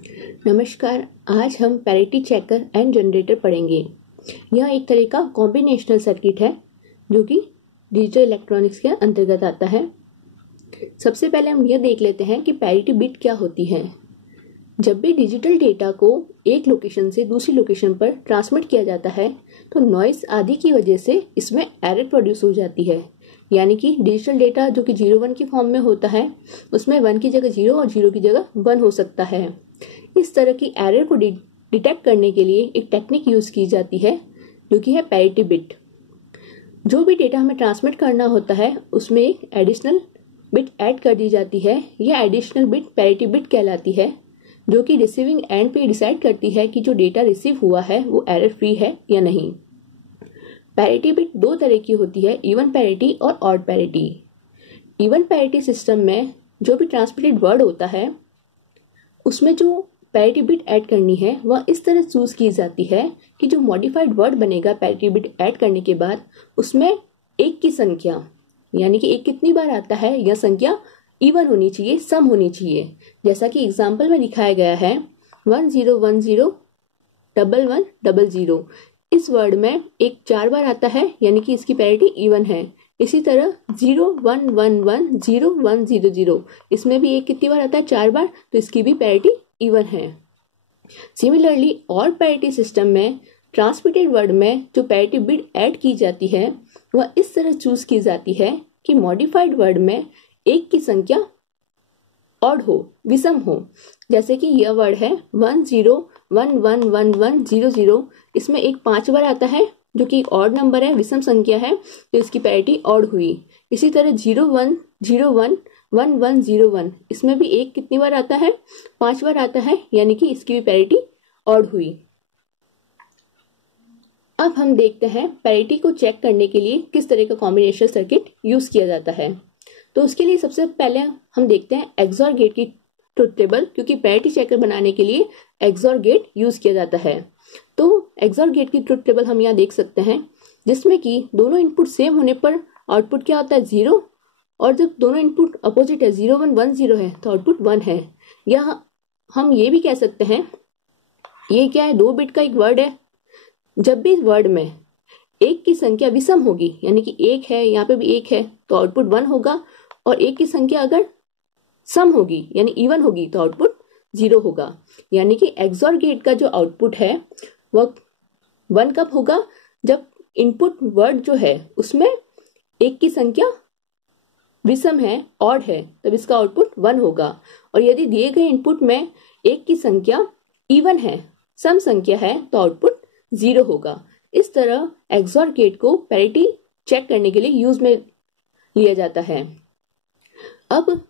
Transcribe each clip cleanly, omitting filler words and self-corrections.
नमस्कार। आज हम पैरिटी चेकर एंड जनरेटर पढ़ेंगे। यह एक तरह का कॉम्बिनेशनल सर्किट है जो कि डिजिटल इलेक्ट्रॉनिक्स के अंतर्गत आता है। सबसे पहले हम यह देख लेते हैं कि पैरिटी बिट क्या होती है। जब भी डिजिटल डेटा को एक लोकेशन से दूसरी लोकेशन पर ट्रांसमिट किया जाता है तो नॉइस आदि की वजह से इसमें एरर प्रोड्यूस हो जाती है। यानी कि डिजिटल डेटा जो कि 0-1 की फॉर्म में होता है उसमें 1 की जगह 0 और 0 की जगह 1 हो सकता है। इस तरह की एरर को डिटेक्ट करने के लिए एक टेक्निक यूज की जाती है जो कि है पैरिटी बिट। जो भी डेटा हमें ट्रांसमिट करना होता है उसमें एक एडिशनल बिट ऐड कर दी जाती है। यह एडिशनल बिट पैरिटी बिट कहलाती है जो कि रिसीविंग एंड पे डिसाइड करती है कि जो डेटा रिसीव हुआ है वो एरर फ्री है या नहीं। पैरिटी बिट दो तरह की होती है, इवन पैरिटी और odd parity. Even parity system में जो भी ट्रांसमिटेड वर्ड होता है उसमें जो पैरिटी बिट ऐड करनी है वह इस तरह चूज की जाती है कि जो मॉडिफाइड वर्ड बनेगा पैरिटी बिट ऐड करने के बाद उसमें एक की संख्या यानी कि एक कितनी बार आता है यह संख्या इवन होनी चाहिए, सम होनी चाहिए। जैसा कि एग्जाम्पल में दिखाया गया है 10101100। इस वर्ड में एक 4 बार आता है यानी कि इसकी पैरिटी इवन है। इसी तरह 01110100 इसमें भी एक कितनी बार आता है 4 बार, तो इसकी भी पैरिटी इवन है। सिमिलरली ऑड पैरिटी सिस्टम में ट्रांसमिटेड वर्ड में जो पैरिटी बिट ऐड की जाती है वह इस तरह चूज की जाती है कि मॉडिफाइड वर्ड में एक की संख्या ऑड हो, विषम हो। जैसे कि यह वर्ड है 10111100, इसमें एक 5 बार आता है जो कि ऑड नंबर है, विषम संख्या है, तो इसकी पैरिटी ऑड हुई। इसी तरह 01011101 इसमें भी एक कितनी बार आता है 5 बार आता है यानी कि इसकी भी पैरिटी ऑड हुई। अब हम देखते हैं पैरिटी को चेक करने के लिए किस तरह का कॉम्बिनेशन सर्किट यूज किया जाता है। तो उसके लिए सबसे पहले हम देखते हैं एक्सऑर गेट की ट्रुथ टेबल, क्योंकि पैरिटी चेकर बनाने के लिए एक्सऑर गेट यूज किया जाता है। तो एक्सऑर गेट की ट्रुथ टेबल हम यहाँ देख सकते हैं जिसमें कि दोनों इनपुट सेम होने पर आउटपुट क्या होता है 0, और जब दोनों इनपुट अपोजिट है 0110 है तो आउटपुट 1 है। या हम ये भी कह सकते हैं ये क्या है, 2 बिट का एक वर्ड है। जब भी वर्ड में एक की संख्या विषम होगी यानी कि एक है, यहाँ पे भी एक है, तो आउटपुट 1 होगा, और एक की संख्या अगर सम होगी यानी इवन होगी तो आउटपुट 0 होगा। यानी कि एक्सऑर गेट का जो आउटपुट है वह 1 कब होगा, जब इनपुट वर्ड जो है उसमें एक की संख्या विषम है, ऑड है, तब इसका आउटपुट 1 होगा। और यदि दिए गए इनपुट में एक की संख्या इवन है, सम संख्या है, तो आउटपुट 0 होगा। इस तरह एक्सऑर गेट को पैरिटी चेक करने के लिए यूज में लिया जाता है। अब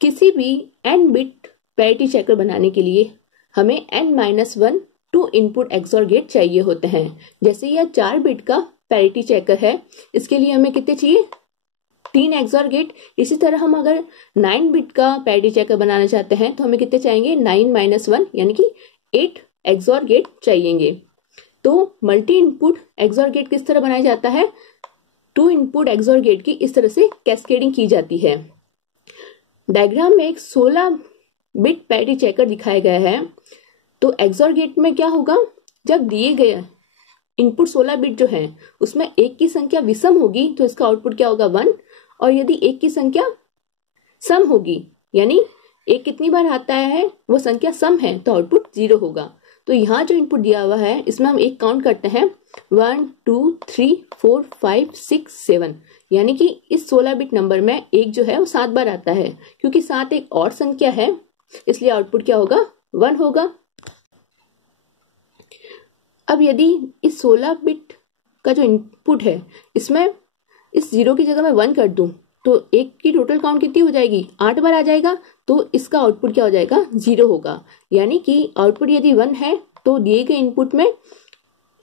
किसी भी n बिट पैरिटी चेकर बनाने के लिए हमें n-1 2 इनपुट एक्सऑर गेट चाहिए होते हैं। जैसे यह 4 बिट का पैरिटी चेकर है, इसके लिए हमें कितने चाहिए 3 एक्सऑर गेट। इसी तरह हम अगर 9 बिट का पैरिटी चेकर बनाना चाहते हैं तो हमें कितने चाहिए 9-1 यानी कि 8 एक्सऑर गेट चाहिए। तो मल्टी इनपुट एक्सऑर गेट किस तरह बनाया जाता है, 2 इनपुट एक्सऑर गेट की इस तरह से कैस्केडिंग की जाती है। डायग्राम में एक 16 बिट पैरिटी चेकर दिखाया गया है। तो एक्सऑर गेट में क्या होगा, जब दिए गए इनपुट 16 बिट जो है उसमें एक की संख्या विषम होगी तो इसका आउटपुट क्या होगा 1, और यदि एक की संख्या सम होगी यानी एक कितनी बार आता है वो संख्या सम है तो आउटपुट 0 होगा। तो यहाँ जो इनपुट दिया हुआ है इसमें हम एक काउंट करते हैं 1 2 3 4 5 6 7, यानी कि इस 16 बिट नंबर में एक जो है वो 7 बार आता है। क्योंकि 7 एक और संख्या है इसलिए आउटपुट क्या होगा 1 होगा। अब यदि इस 16 बिट का जो इनपुट है इसमें इस 0 की जगह मैं 1 कर दूं तो एक की टोटल काउंट कितनी हो जाएगी 8 बार आ जाएगा, तो इसका आउटपुट क्या हो जाएगा 0 होगा। यानी कि आउटपुट यदि 1 है तो दिए गए इनपुट में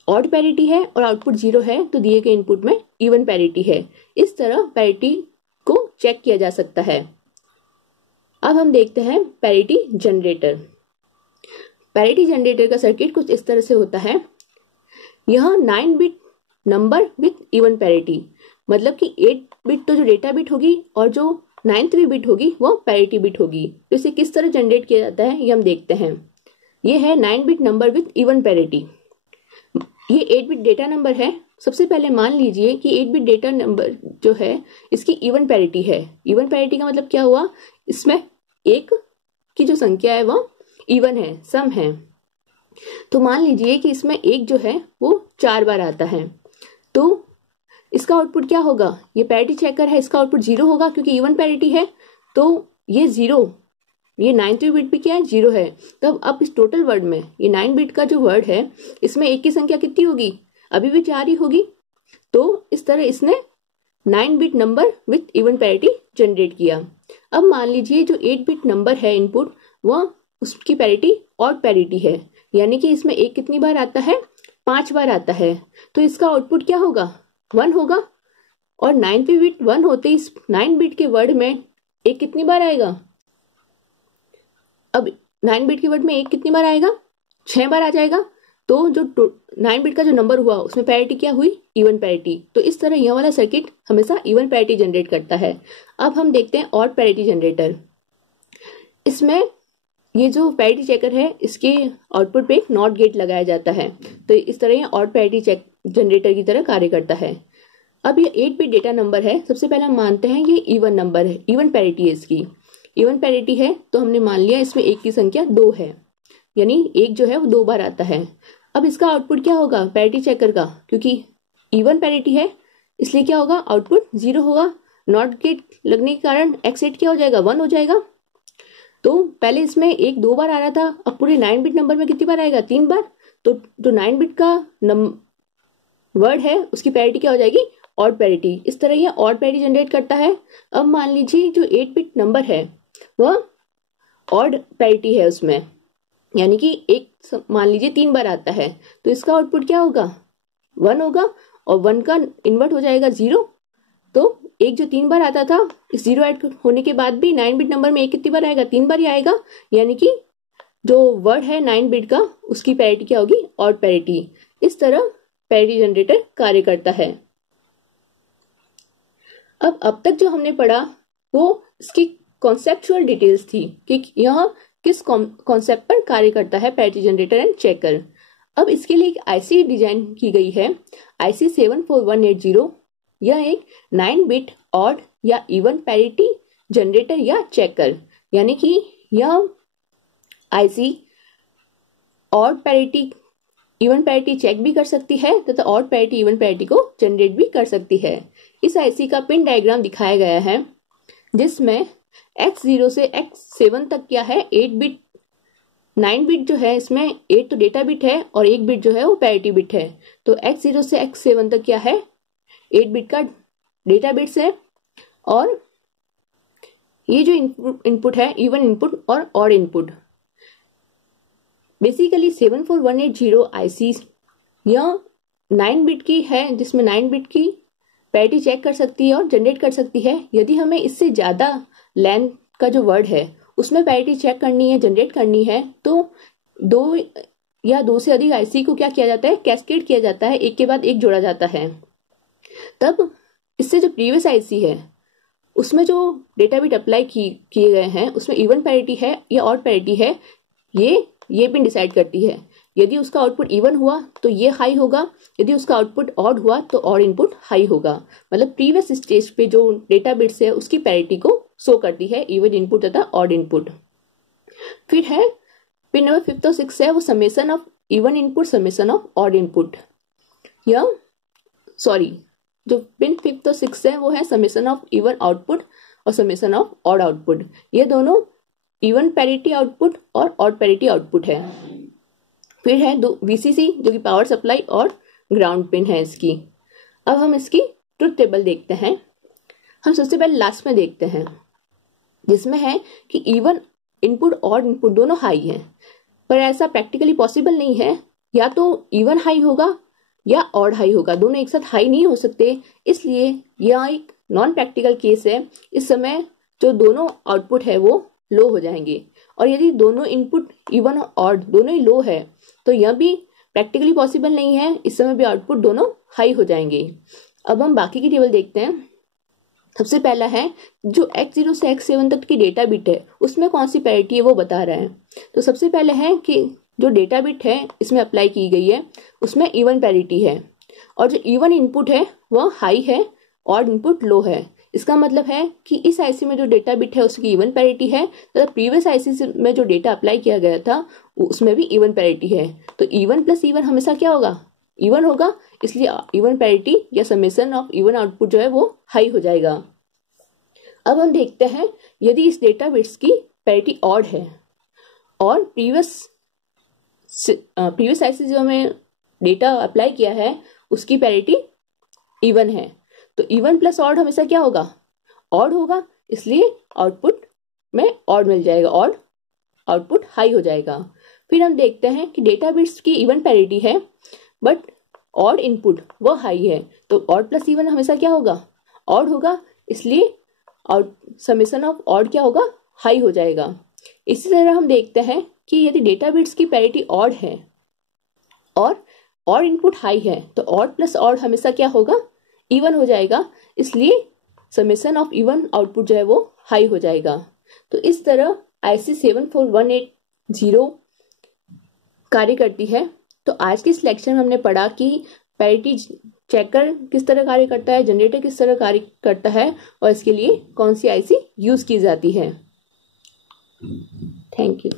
ऑड पैरिटी है, और आउटपुट 0 है तो दिए गए इनपुट में इवन पैरिटी है। इस तरह पैरिटी को चेक किया जा सकता है। अब हम देखते हैं पैरिटी जनरेटर। पैरिटी जनरेटर का सर्किट कुछ इस तरह से होता है। यह 9 bit number with even parity, मतलब कि 8 बिट तो जो डेटा बिट होगी और जो 9वीं बिट होगी वो पैरिटी बिट होगी। तो इसे किस तरह जनरेट किया जाता है ये हम देखते हैं। ये है 9 bit number with even parity. ये 8 बिट डेटा नंबर है। सबसे पहले मान लीजिए कि 8 बिट डेटा नंबर जो है इसकी इवन पैरिटी है। इवन पैरिटी का मतलब क्या हुआ, इसमें एक की जो संख्या है वो इवन है, सम है। तो मान लीजिए कि इसमें एक जो है वो 4 बार आता है, तो इसका आउटपुट क्या होगा, ये पैरिटी चेकर है, इसका आउटपुट 0 होगा क्योंकि इवन पैरिटी है। तो ये 0, ये 9वीं बिट भी क्या है, 0 है। तब अब इस टोटल वर्ड में ये 9 बिट का जो वर्ड है इसमें एक की संख्या कितनी होगी, अभी भी 4 ही होगी। तो इस तरह इसने 9 bit number with even parity generate किया। अब मान लीजिए जो 8 बिट नंबर है इनपुट, वह उसकी पैरिटी ऑड पैरिटी है, यानी कि इसमें एक कितनी बार आता है, 5 बार आता है। तो इसका आउटपुट क्या होगा, 1 होगा। और 9वीं बिट 1 होते इस 9 बिट के वर्ड में एक कितनी बार आएगा, अब 9 बिट के वर्ड में एक कितनी बार आएगा, 6 बार आ जाएगा। तो जो 9 बिट का जो नंबर हुआ उसमें पैरिटी क्या हुई, इवन पैरिटी। तो इस तरह यह वाला सर्किट हमेशा इवन पैरिटी जनरेट करता है। अब हम देखते हैं ऑड पैरिटी जनरेटर। इसमें ये जो पैरिटी चेकर है इसके आउटपुट पे एक नॉट गेट लगाया जाता है। तो इस तरह ये ऑड पैरिटी चेक जनरेटर की तरह कार्य करता है। अब ये 8 बिट डेटा नंबर है, सबसे पहले हम मानते हैं ये इवन नंबर है, इवन पैरिटी है इसकी। इवन पैरिटी है तो हमने मान लिया इसमें एक की संख्या 2 है, यानी एक जो है वो 2 बार आता है। अब इसका आउटपुट क्या होगा पैरिटी चेकर का, क्योंकि इवन पैरिटी है इसलिए क्या होगा, आउटपुट 0 होगा। नॉट गेट लगने के कारण एक्स8 क्या हो जाएगा, 1 हो जाएगा। तो पहले इसमें एक 2 बार आ रहा था, अब पूरे 9 बिट नंबर में कितनी बार आएगा, 3 बार। तो जो 9 बिट का वर्ड है उसकी पैरिटी क्या हो जाएगी, ऑड पैरिटी। इस तरह यह ऑड पैरिटी जनरेट करता है। अब मान लीजिए जो 8 बिट नंबर है वह ऑड पैरिटी है उसमें, यानी कि एक मान लीजिए 3 बार आता है, तो इसका आउटपुट क्या होगा, 1 होगा। और 1 का इन्वर्ट हो जाएगा 0। तो एक जो 3 बार आता था, इस 0 ऐड होने के बाद भी 9 बिट नंबर में एक कितनी बार आएगा, 3 बार ही आएगा। यानी कि जो वर्ड है 9 बिट का उसकी पैरिटी क्या होगी, ऑड पैरिटी। इस तरह पैरिटी जनरेटर कार्य करता है। अब तक जो हमने पढ़ा वो इसकी कॉन्सेप्चुअल डिटेल्स थी कि यह किस कॉन्सेप्ट पर कार्य करता है पैरिटी जनरेटर एंड चेकर। अब इसके लिए एक आईसी डिजाइन की गई है, IC 74180। यह एक 9 बिट ऑड या इवन पैरिटी जनरेटर या चेकर, यानी कि यह IC odd parity even parity check भी कर सकती है तथा ऑड पैरिटी इवन पैरिटी को जनरेट भी कर सकती है। इस IC का पिन डायग्राम दिखाया गया है जिसमें X0 से X7 तक क्या है, 8 बिट 9 बिट जो है इसमें 8 तो डेटा बिट है और 1 बिट जो है वो पैरिटी बिट है। तो X0 से X7 तक क्या है, 8 बिट का डेटा बिट्स है। और ये जो इनपुट है इवन इनपुट और ऑड इनपुट। बेसिकली 74180 IC यह 9 बिट की है जिसमें 9 बिट की पैरिटी चेक कर सकती है और जनरेट कर सकती है। यदि हमें इससे ज्यादा लेंथ का जो वर्ड है उसमें पैरिटी चेक करनी है, जनरेट करनी है, तो 2 या 2 से अधिक IC को क्या किया जाता है, कैस्केड किया जाता है, एक के बाद एक जोड़ा जाता है। तब इससे जो प्रीवियस IC है उसमें जो डेटा बिट अप्लाई किए गए हैं उसमें इवन पैरिटी है या ऑड पैरिटी है, ये पिन डिसाइड करती है। यदि उसका आउटपुट इवन हुआ तो ये हाई होगा, यदि उसका आउटपुट ऑड हुआ तो ऑड इनपुट हाई होगा। मतलब प्रीवियस स्टेज पे जो डेटा बिट्स है उसकी पैरिटी को शो करती है, इवन इनपुट तथा ऑड इनपुट। फिर है पिन नंबर 5 और 6 है वो summation of even input, summation of odd input. जो पिन 5 और 6 है वो है समेशन ऑफ इवन आउटपुट और समेशन ऑफ ऑड आउटपुट। ये दोनों इवन पैरिटी आउटपुट और ऑड पैरिटी आउटपुट है। फिर है VCC जो कि पावर सप्लाई और ग्राउंड पिन है इसकी। अब हम इसकी ट्रुथ टेबल देखते हैं। हम सबसे पहले लास्ट में देखते हैं जिसमें है कि इवन इनपुट ऑड इनपुट दोनों हाई है, पर ऐसा प्रैक्टिकली पॉसिबल नहीं है। या तो इवन हाई होगा या ऑड हाई होगा, दोनों एक साथ हाई नहीं हो सकते। इसलिए यह एक नॉन प्रैक्टिकल केस है। इस समय जो दोनों आउटपुट है वो लो हो जाएंगे। और यदि दोनों इनपुट इवन और ऑड दोनों ही लो है तो यह भी प्रैक्टिकली पॉसिबल नहीं है, इस समय भी आउटपुट दोनों हाई हो जाएंगे। अब हम बाकी की टेबल देखते हैं। सबसे पहला है जो X0 से X7 तक की डेटा बिट है उसमें कौन सी पैरिटी है वो बता रहा है। तो सबसे पहले है कि जो डेटा बिट है इसमें अप्लाई की गई है उसमें इवन पैरिटी है, और जो इवन इनपुट है वह हाई है, ऑड इनपुट लो है। इसका मतलब है कि इस आईसी में जो डेटा बिट है उसकी इवन पैरिटी है, तथा प्रीवियस आईसी में जो डेटा अप्लाई किया गया था उसमें भी इवन पैरिटी है। तो इवन प्लस इवन हमेशा क्या होगा, इवन होगा, इसलिए इवन पैरिटी या समेशन ऑफ इवन आउटपुट जो है वो हाई हो जाएगा। अब हम देखते हैं यदि इस डेटा बिट्स की पैरिटी ऑड है और प्रीवियस आईसी जो में डेटा अप्लाई किया है उसकी पैरिटी इवन है, तो इवन प्लस ऑड हमेशा क्या होगा, ऑड होगा, इसलिए आउटपुट में ऑड मिल जाएगा, ऑड आउटपुट हाई हो जाएगा। फिर हम देखते हैं कि डेटा बिट्स की इवन पैरिटी है बट ऑड इनपुट वो हाई है, तो ऑड प्लस इवन हमेशा क्या होगा, ऑड होगा, इसलिए समेशन ऑफ ऑड क्या होगा, हाई हो जाएगा। इसी तरह हम देखते हैं कि यदि डेटा बिट्स की पैरिटी ऑड है और ऑड इनपुट हाई है तो ऑड प्लस ऑड हमेशा क्या होगा, इवन हो जाएगा, इसलिए समेशन ऑफ इवन आउटपुट जो है वो हाई हो जाएगा। तो इस तरह IC 74180 कार्य करती है। तो आज के इस लेक्चर में हमने पढ़ा कि पैरिटी चेकर किस तरह कार्य करता है, जनरेटर किस तरह कार्य करता है और इसके लिए कौन सी IC यूज की जाती है। Thank you.